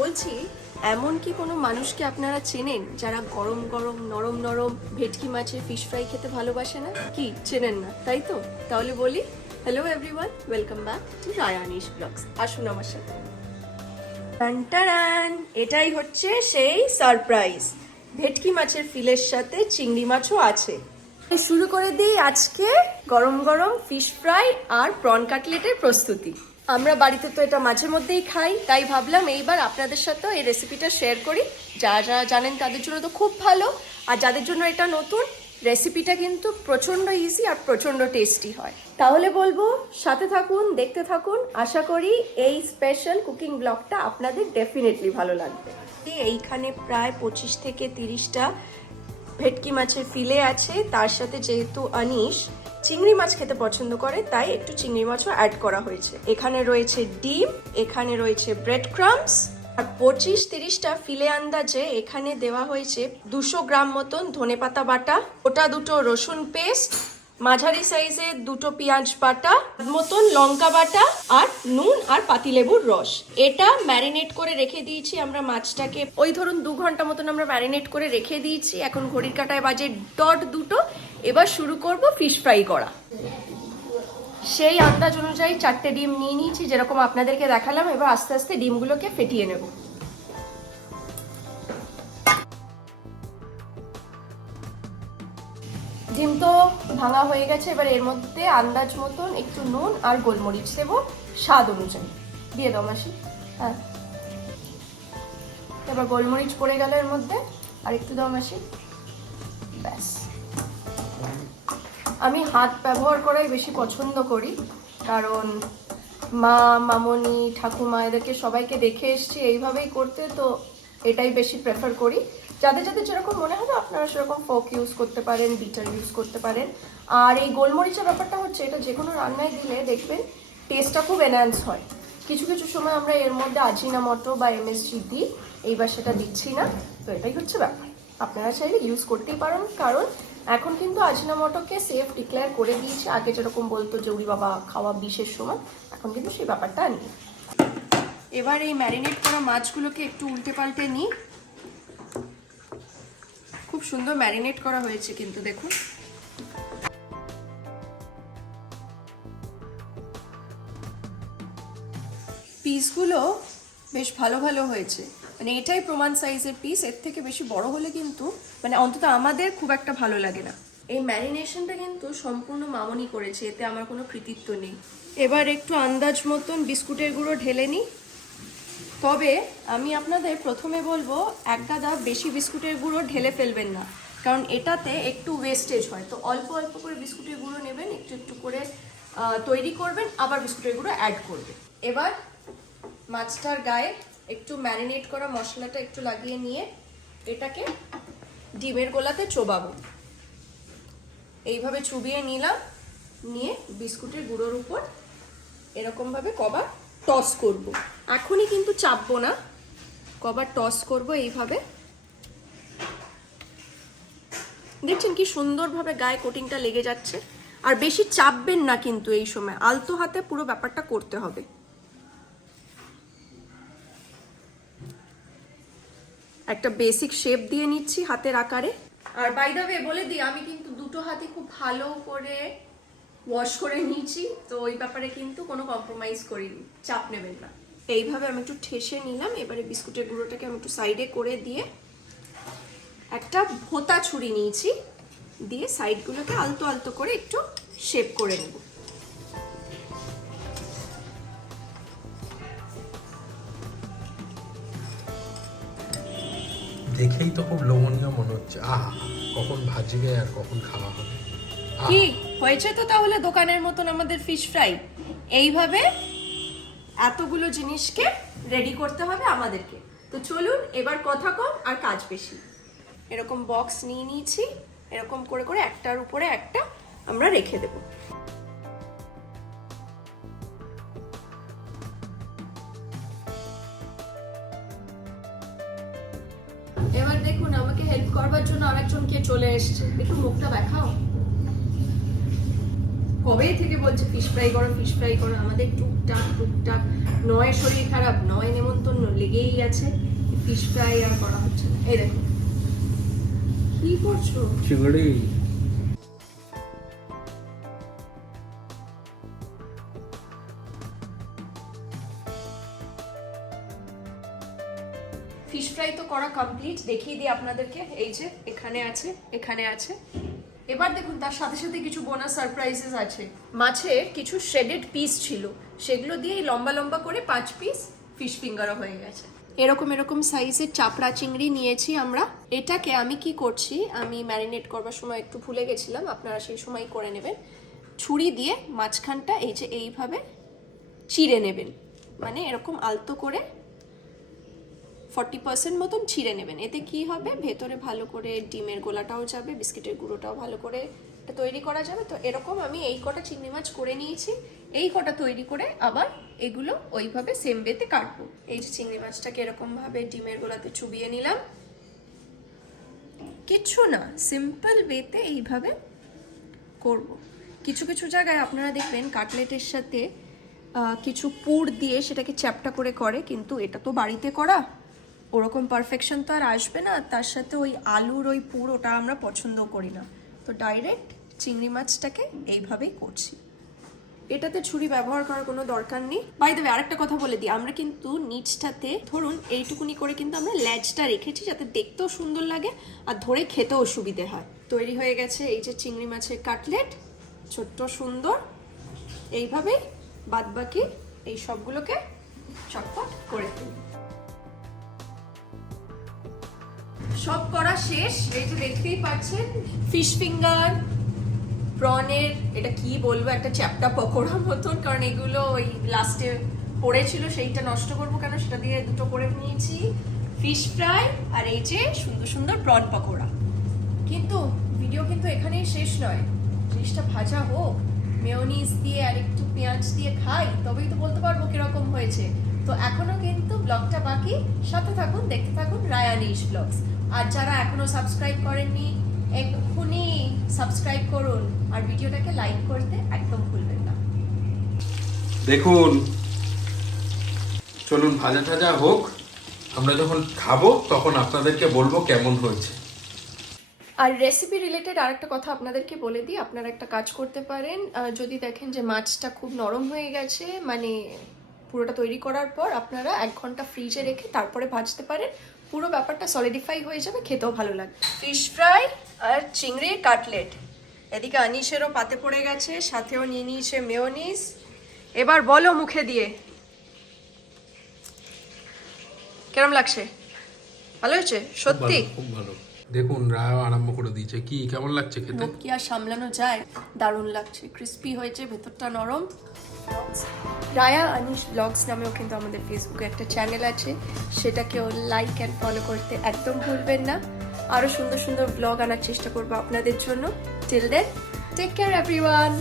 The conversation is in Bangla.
বলছি, এমন কি কোনো মানুষকে আপনারা চেনেন যারা গরম গরম নরম নরম ভেটকি মাছের ফিশ ফ্রাই খেতে ভালোবাসে না? কি চেনেন না, তাই তো? তাহলে বলি, hello everyone, welcome back to Rayanish blogs. আসুন আমার সাথে। টানটারান, এটাই হচ্ছে সেই সারপ্রাইজ। ভেটকি মাছের ফিলের সাথে চিংড়ি মাছও আছে। শুরু করে দিই আজকে গরম গরম ফিশ ফ্রাই আর প্রন কাটলেটের প্রস্তুতি। আমরা বাড়িতে তো এটা মাঝে মধ্যেই খাই, তাই ভাবলাম এইবার আপনাদের সাথে এই রেসিপিটা শেয়ার করি। যারা যারা জানেন তাদের জন্য তো খুব ভালো, আর যাদের জন্য এটা নতুন, রেসিপিটা কিন্তু প্রচণ্ড ইজি আর প্রচণ্ড টেস্টি হয়। তাহলে বলবো সাথে থাকুন, দেখতে থাকুন। আশা করি এই স্পেশাল কুকিং ব্লগটা আপনাদের ডেফিনেটলি ভালো লাগবে। এইখানে প্রায় 25 থেকে 30টা ভেটকি মাছের ফিলে আছে। তার সাথে যেহেতু আনিশ চিংড়ি মাছ খেতে পছন্দ করে, তাই একটু চিংড়ি মাছও অ্যাড করা হয়েছে। এখানে রয়েছে ডিম, এখানে রয়েছে ব্রেড ক্রাম্বস, আর 25-30টা ফিলে আন্দাজে এখানে দেওয়া হয়েছে 200 গ্রাম মতন ধনেপাতা বাটা, ওটা দুটো রসুন পেস্ট, মাঝারি সাইজের দুটো পেঁয়াজ বাটা মতন লঙ্কা বাটা, আর নুন আর পাতিলেবুর রস। এটা ম্যারিনেট করে রেখে দিয়েছি আমরা মাছটাকে। ওই ধরুন 2 ঘন্টা মতন আমরা ম্যারিনেট করে রেখে দিয়েছি। এখন ঘড়ির কাঁটায় বাজে ডট 2টো। এবার শুরু করব ফিশ ফ্রাই করা। সেই আন্দাজ অনুযায়ী 4টে ডিম নিয়ে নিয়েছি, যেরকম আপনাদেরকে দেখালাম। এবার আস্তে আস্তে ডিমগুলোকে ফেটিয়ে নেব। ডিম তো ভাঙা হয়ে গেছে। এবার এর মধ্যে আন্দাজ মতন একটু নুন আর গোলমরিচ দেবো স্বাদ অনুযায়ী। দিয়ে দাও মাসি। হ্যাঁ, এবার গোলমরিচ পড়ে গেল এর মধ্যে, আর একটু দাও মাসি। ব্যাস। আমি হাত ব্যবহার করাই বেশি পছন্দ করি, কারণ মা, মামনি, ঠাকুমা এদেরকে সবাইকে দেখে এসছি এইভাবেই করতে, তো এটাই বেশি প্রেফার করি। যাদের যাদের যেরকম মনে হবে আপনারা সেরকম ফোক ইউজ করতে পারেন, বিটার ইউজ করতে পারেন। আর এই গোলমরিচের ব্যাপারটা হচ্ছে, এটা যে কোনো রান্নায় দিলে দেখবেন টেস্টটা খুব এনহ্যান্স হয়। কিছু কিছু সময় আমরা এর মধ্যে আজিনামোটো বা এমএসজি দিই, এইবার সেটা দিচ্ছি না। তো এটাই হচ্ছে ব্যাপার। আপনারা চাইলে ইউজ করতেই পারেন, কারণ এখন কিন্তু আজিনামোটোকে সেফ ডিক্লেয়ার করে দিয়েছে। আগে যেরকম বলতো যে উড়ি বাবা খাওয়া বিষের সময়, এখন কিন্তু সেই ব্যাপারটা নেই। এবার এই ম্যারিনেট করা মাছগুলোকে একটু উল্টে পাল্টে নিই। খুব সুন্দর ম্যারিনেট করা হয়েছে কিন্তু দেখুন। পিসগুলো বেশ ভালো ভালো হয়েছে, মানে এটাই প্রমাণ সাইজের পিস। এর থেকে বেশি বড় হলে কিন্তু মানে অন্তত আমাদের খুব একটা ভালো লাগে না। এই ম্যারিনেশনটা কিন্তু সম্পূর্ণ মামনি করেছে, এতে আমার কোনো কৃতিত্ব নেই। এবার একটু আন্দাজ মতন বিস্কুটের গুঁড়ো ঢেলে নিই। তবে আমি আপনাদের প্রথমে বলবো, এক গাদা বেশি বিস্কুটের গুঁড়ো ঢেলে ফেলবেন না, কারণ এটাতে একটু ওয়েস্টেজ হয়। তো অল্প অল্প করে বিস্কুটের গুঁড়ো নেবেন, একটু একটু করে তৈরি করবেন, আবার বিস্কুটের গুঁড়ো অ্যাড করবেন। এবার মাছটার গায়ে একটু ম্যারিনেট করা মশলাটা একটু লাগিয়ে নিয়ে এটাকে ডিমের গোলাতে চোবাবো। এইভাবে চুবিয়ে নিলাম, নিয়ে বিস্কুটের গুঁড়োর উপর এরকমভাবে কবার টস করব। এখনই কিন্তু চাপবো না, কবার টস করব এইভাবে। দেখছেন কি সুন্দরভাবে গায়ে কোটিংটা লেগে যাচ্ছে। আর বেশি চাপবেন না কিন্তু এই সময়, আলতো হাতে পুরো ব্যাপারটা করতে হবে। একটা বেসিক শেপ দিয়ে নিচ্ছি হাতের আকারে। আর বাই দ্য ওয়ে বলে দিই, আমি কিন্তু দুটো হাতই খুব ভালো করে ওয়াশ করে নিয়েছি, তো ওই ব্যাপারে কিন্তু কোনো কম্প্রোমাইজ করিনি, চাপ নেবেন না। এইভাবে আমি একটু ঠেসে নিলাম। এবারে বিস্কুটের গুঁড়োটাকে আমি একটু সাইডে করে দিয়ে একটা ভোঁতা ছুরি নিয়েছি, দিয়ে সাইডগুলোকে আলতো আলতো করে একটু শেপ করে নেব। দেখেই তো খুব লোভনীয় মনে হচ্ছে। আহা, কখন ভাজবে আর কখন খাওয়া হবে। কি হয়েছে তো তাহলে দোকানের মতন আমাদের ফিশ ফ্রাই। এইভাবে এতগুলো জিনিসকে রেডি করতে হবে আমাদেরকে। তো চলুন, এবার কথা কম আর কাজ বেশি। এরকম বক্স নিয়ে নিয়েছি, এরকম করে করে একটার উপরে একটা আমরা রেখে দেব। এবার দেখুন, আমাকে হেল্প করবার জন্য আরেকজন কে চলে এসেছে। একটু মুখটা দেখাও। কবে থেকে বলছে ফিশ ফ্রাই করো, ফিশ ফ্রাই করো। আমাদের টুকটাক নয় শরীর খারাপ, নয় নেমন্তন্ন লেগেই আছে, ফিশ ফ্রাই আর করা হচ্ছে না। এই দেখো কি করছো? চিংড়ি। ফিশ ফ্রাই তো করা কমপ্লিট, দেখিয়ে দিই আপনাদেরকে। এই যে এখানে আছে, এখানে আছে। এবার দেখুন তার সাথে সাথে কিছু বোনাস সারপ্রাইজেস আছে। মাছের কিছু শ্রেডেড পিস ছিল, সেগুলো দিয়ে লম্বা লম্বা করে 5 পিস ফিশ ফিঙ্গারও হয়ে গেছে। এরকম সাইজের চাপড়া চিংড়ি নিয়েছি আমরা। এটাকে আমি কি করছি, আমি ম্যারিনেট করবার সময় একটু ভুলে গেছিলাম, আপনারা সেই সময় করে নেবেন। ছুরি দিয়ে মাঝখানটা এই যে এইভাবে চিড়ে নেবেন, মানে এরকম আলতো করে 40% মতন ছিঁড়ে নেবেন। এতে কি হবে, ভেতরে ভালো করে ডিমের গোলাটাও যাবে, বিস্কিটের গুঁড়োটাও ভালো করে এটা তৈরি করা যাবে। তো এরকম আমি এই কটা চিংড়ি মাছ করে নিয়েছি। এই কটা তৈরি করে আবার এগুলো ওইভাবে সেম ওয়েতে কাটবো। এই যে চিংড়ি মাছটাকে এরকম ভাবে ডিমের গোলাতে চুবিয়ে নিলাম, কিচ্ছু না, সিম্পল ওয়েতে এইভাবে করব। কিছু কিছু জায়গায় আপনারা দেখবেন কাটলেটের সাথে কিছু পুর দিয়ে সেটাকে চ্যাপটা করে, কিন্তু এটা তো বাড়িতে করা, ওরকম পারফেকশন তো আর আসবে না। তার সাথে ওই আলুর ওই পুর, ওটা আমরা পছন্দ করি না। তো ডাইরেক্ট চিংড়ি মাছটাকে এইভাবেই করছি। এটাতে ছুরি ব্যবহার করার কোনো দরকার নেই। বাই দ্য ওয়ে আরেকটা কথা বলে দিই, আমরা কিন্তু নিচটাতে ধরুন এইটুকুনি করে কিন্তু আমরা ল্যাজটা রেখেছি, যাতে দেখতেও সুন্দর লাগে আর ধরে খেতেও সুবিধে হয়। তৈরি হয়ে গেছে এই যে চিংড়ি মাছের কাটলেট, ছোট্ট সুন্দর। এইভাবেই বাদবাকি এই সবগুলোকে চটপট করে দিই। সব করা শেষ। এই যে দেখতেই পাচ্ছেন ফিশ ফিঙ্গার, প্রনের, এটা কি বলবো, একটা চ্যাপটা পকোড়া মতন, কারণ এগুলো ওই লাস্টে পড়েছিল, সেইটা নষ্ট করবো কেন, সেটা দিয়ে দুটো করে নিয়েছি। ফিশ ফ্রাই আর এই যে সুন্দর সুন্দর প্রন পকোড়া। কিন্তু ভিডিও কিন্তু এখানেই শেষ নয়, জিনিসটা ভাজা হোক, মেয়োনিজ দিয়ে আর একটু পেঁয়াজ দিয়ে খাই, তবেই তো বলতে পারবো কিরকম হয়েছে। তো এখনো কিন্তু ব্লগটা বাকি, সাথে থাকুন, দেখতে থাকুন রায়ানিশ ব্লগস। আর যারা এখনো সাবস্ক্রাইব করেননি, এক্ষুনি সাবস্ক্রাইব করুন আর ভিডিওটাকে লাইক করতে একদম ভুলবেন না। দেখুন, চলুন ভাজা টাজা হোক, আমরা যখন খাবো তখন আপনাদেরকে বলবো কেমন হয়েছে। আর রেসিপি রিলেটেড আরেকটা কথা আপনাদেরকে বলে দিই, আপনারা একটা কাজ করতে পারেন, যদি দেখেন যে মাছটা খুব নরম হয়ে গেছে, মানে পুরোটা তৈরি করার পর আপনারা 1 ঘন্টা ফ্রিজে রেখে তারপরে ভাজতে পারেন, পুরো ব্যাপারটা সলিডিফাই হয়ে যাবে, খেতেও ভালো লাগবে। ফিশ ফ্রাই আর চিংড়ির কাটলেট, এদিকে আনিসেরও পাতে পড়ে গেছে, সাথেও নিয়ে নিয়েছে মেয়োনিজ। এবার বলো মুখে দিয়ে কেরম লাগছে? ভালো হয়েছে সত্যি? খুব ভালো। দেখুন রায় আরম্ভ করে দিয়েছে। কি কেমন লাগছে খেতে? মুখ কি আর সামলানো যায়, দারুণ লাগছে, ক্রিস্পি হয়েছে, ভেতরটা নরম। রায়া আনিশ ব্লগস নামেও কিন্তু আমাদের ফেসবুকে একটা চ্যানেল আছে, সেটাকেও লাইক অ্যান্ড ফলো করতে একদম ভুলবেন না। আরও সুন্দর সুন্দর ব্লগ আনার চেষ্টা করবো আপনাদের জন্য। Till then, take care everyone.